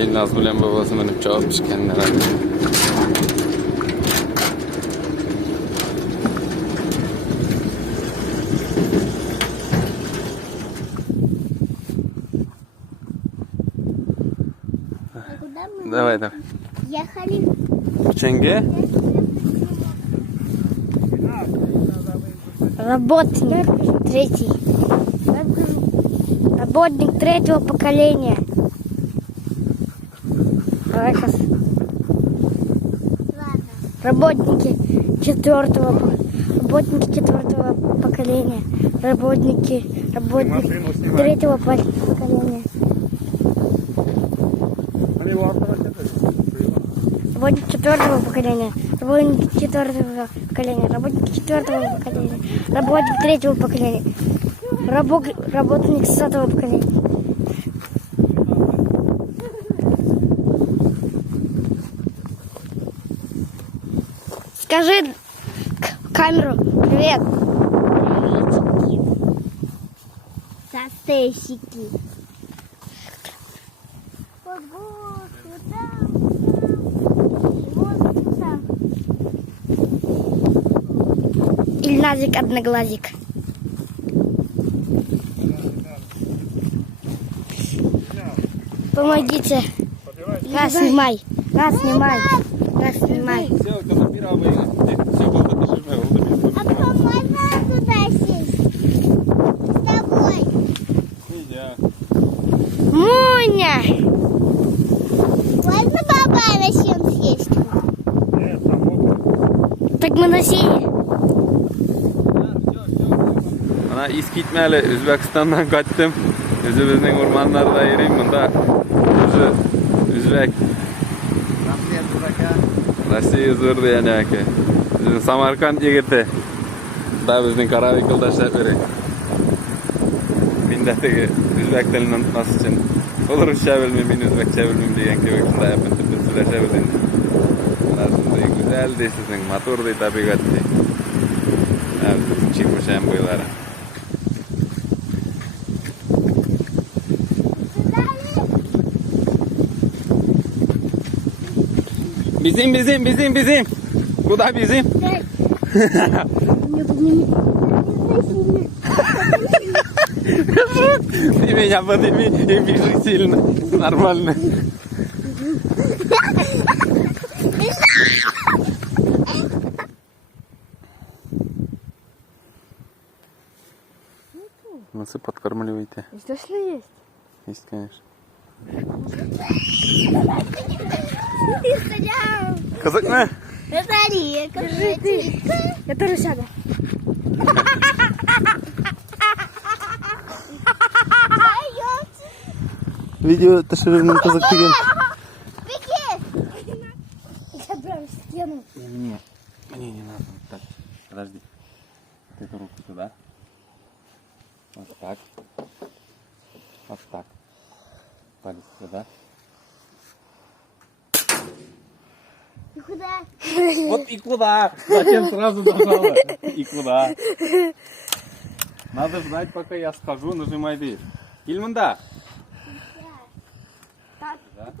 Keyin Naz bilan bobosi minib chopib pishganlar. Давай. Ехали. Uchanga? Работник третий. Работник третьего поколения. Работники четвертого поколения. Работники третьего поколения. Работники четвертого поколения. Работники четвертого поколения. Работники четвертого поколения. Работник третьего поколения. Работник 10-го поколения. Скажи камеру привет. Сосейщики. Ильназик одноглазик. Помогите. Нас снимай. Все, конопировые. Все было доживе. А потом можно туда сесть? С тобой. Нельзя. Муня! Можно баба начнем съесть? Нет, там мокро. Так мы на сене. Ana is ketmali O'zbekistondan qaytdim. O'zimizning o'rmonlarda yuring. Bunda o'zbek Rossiya zo'rda yana aka. Bizning Samarqand yigiti. Da bizning Qoravikil tashlab bering. Mindatiga o'zbek tilini unutmas uchun. Ular ruscha bilmayman, men o'zbekcha bilmayman degan kebek shunday yapib so'zlashaverdim. Nazarda go'zal deysizning motorday tabiatli. Chiko'shan bo'ylari. Bizim. Куда bizim? Ты меня подними и бежи сильно. Нормально. Молодцы, подкармливайте. Точно есть? Есть, конечно. Казак на? Натали, кажи ты. Я тоже сяду. Видео ташированным казак теген. Беги! Я прям стену. Мне не надо. Так, подожди. Вот эту руку сюда. Вот так. Вот так. Палец сюда. И куда? Вот и куда? Зачем сразу нажала? И куда? Надо ждать, пока я скажу, нажимай здесь. Ильманда. Так. Да?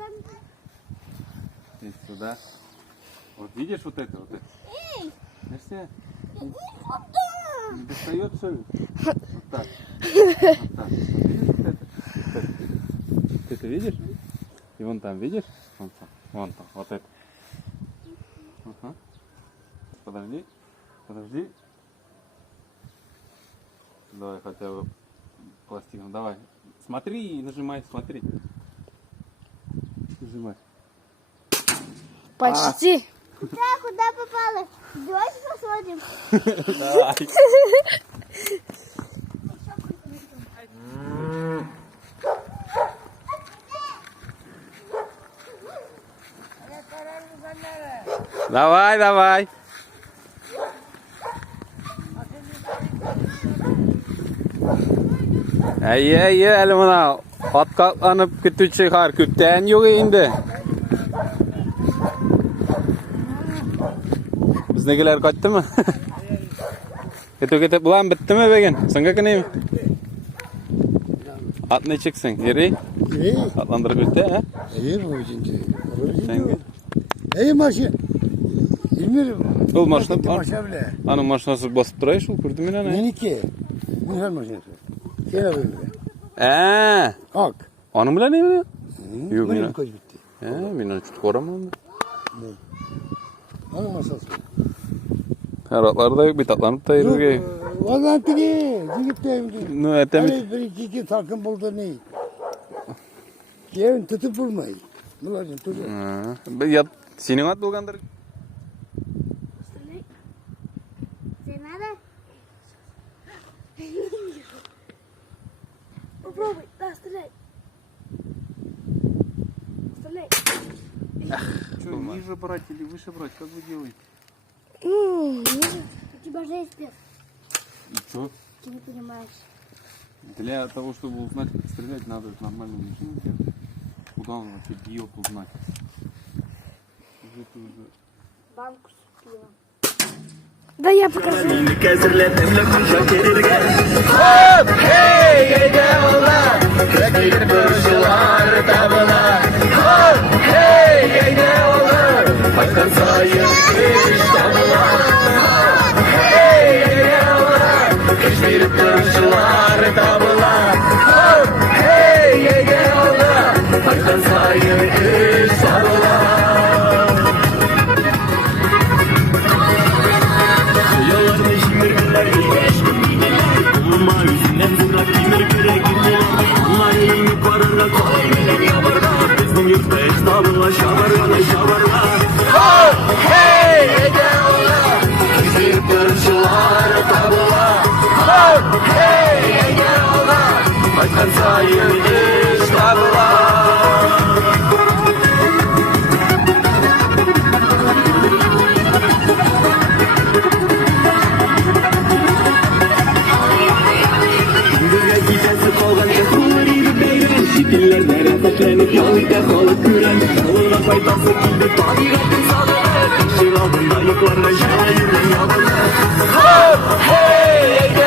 Здесь сюда. Вот видишь вот это? Эй, Видишь? иди сюда. Не достает, что ли? Вот так. Вот так. Видишь вот это? Вот это? Ты это видишь? И вон там, видишь? Вон там, вот это. Ага. Подожди. Давай хотя бы пластиком. Давай. Смотри и нажимай, смотри. Нажимай. Почти. Куда попала? Давайте посмотрим. Давай. Давай. Ey, әлі мына атқанып күтуші қар көптен yok енді. Bizdekiler kaçtı mı? Ketip bulan bitti mi bugün? Sen kakınayım? At ne çeksen? Yeri İyi. atlandırıp öte ha? İyi bu üçüncü. Sen İyi maşı. Bilmiyorum. Ol maşına Maşa bile. Anın maşınası basıp durayış ol kürdü mü lan? Neni ki? Bu her maşinası. Gene böyle. Kalk. Anın bile ne mi? Yok Benim ya. koç bitti. Ben çok koramam. Hangi masası? Her atlarda bir tatlanıp da Yok. yürü. Vallahi teki. Cigipteyim ki. Ne etemit. Hani bir iki takım buldu ne? Gelin tutup bulmayı. Bulaşın tutup. Ben yat senin at bulgandır. Sen nerede? Попробуй, да, стреляй. Стреляй. Что, ниже брать или выше брать? Как вы делаете? У тебя же есть спец. И что? Ты не понимаешь. Для того, чтобы узнать, как стрелять, надо нормальную машину делать. Куда он вообще бьет узнать? Банку с пивом. Да я покажу. Hey,